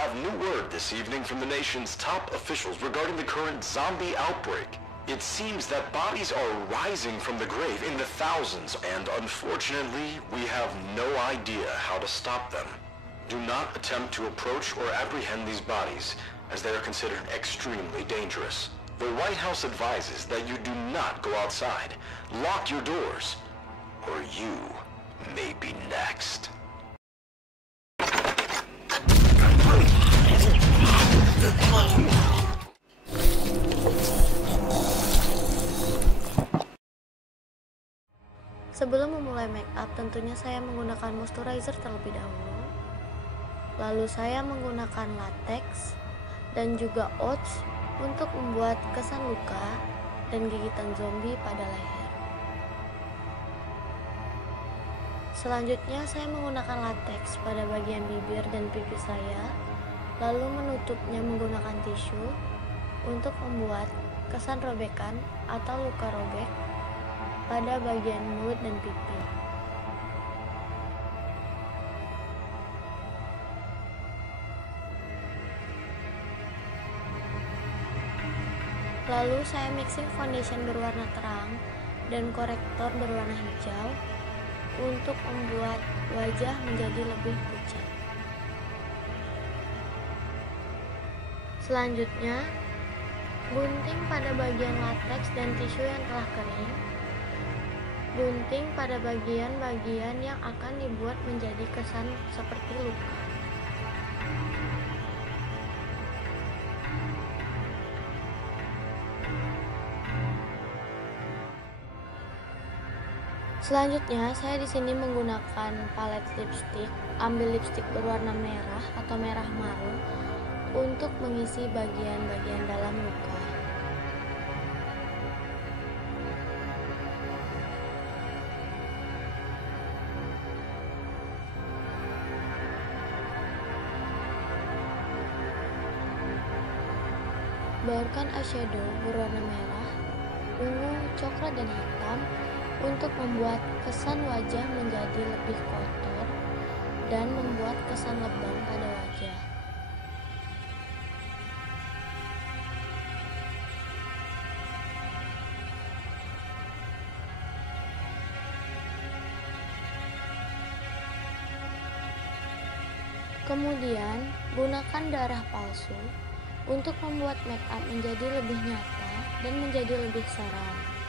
have new word this evening from the nation's top officials regarding the current zombie outbreak. It seems that bodies are rising from the grave in the thousands, and unfortunately, we have no idea how to stop them. Do not attempt to approach or apprehend these bodies, as they are considered extremely dangerous. The White House advises that you do not go outside. Lock your doors, or you may be next. Sebelum memulai make up, tentunya saya menggunakan moisturizer terlebih dahulu. Lalu saya menggunakan latex dan juga oats untuk membuat kesan luka dan gigitan zombie pada leher. Selanjutnya saya menggunakan latex pada bagian bibir dan pipi saya, lalu menutupnya menggunakan tisu untuk membuat kesan robekan atau luka robek pada bagian mulut dan pipi. Lalu saya mixing foundation berwarna terang dan korektor berwarna hijau untuk membuat wajah menjadi lebih pucat. Selanjutnya, gunting pada bagian latex dan tisu yang telah kering. Gunting pada bagian-bagian yang akan dibuat menjadi kesan seperti luka. Selanjutnya, saya di sini menggunakan palet lipstick. Ambil lipstick berwarna merah atau merah marun untuk mengisi bagian-bagian dalam luka. Baurkan eyeshadow berwarna merah, ungu, coklat, dan hitam untuk membuat kesan wajah menjadi lebih kotor dan membuat kesan lebam pada wajah. Kemudian, gunakan darah palsu untuk membuat make up menjadi lebih nyata dan menjadi lebih seram.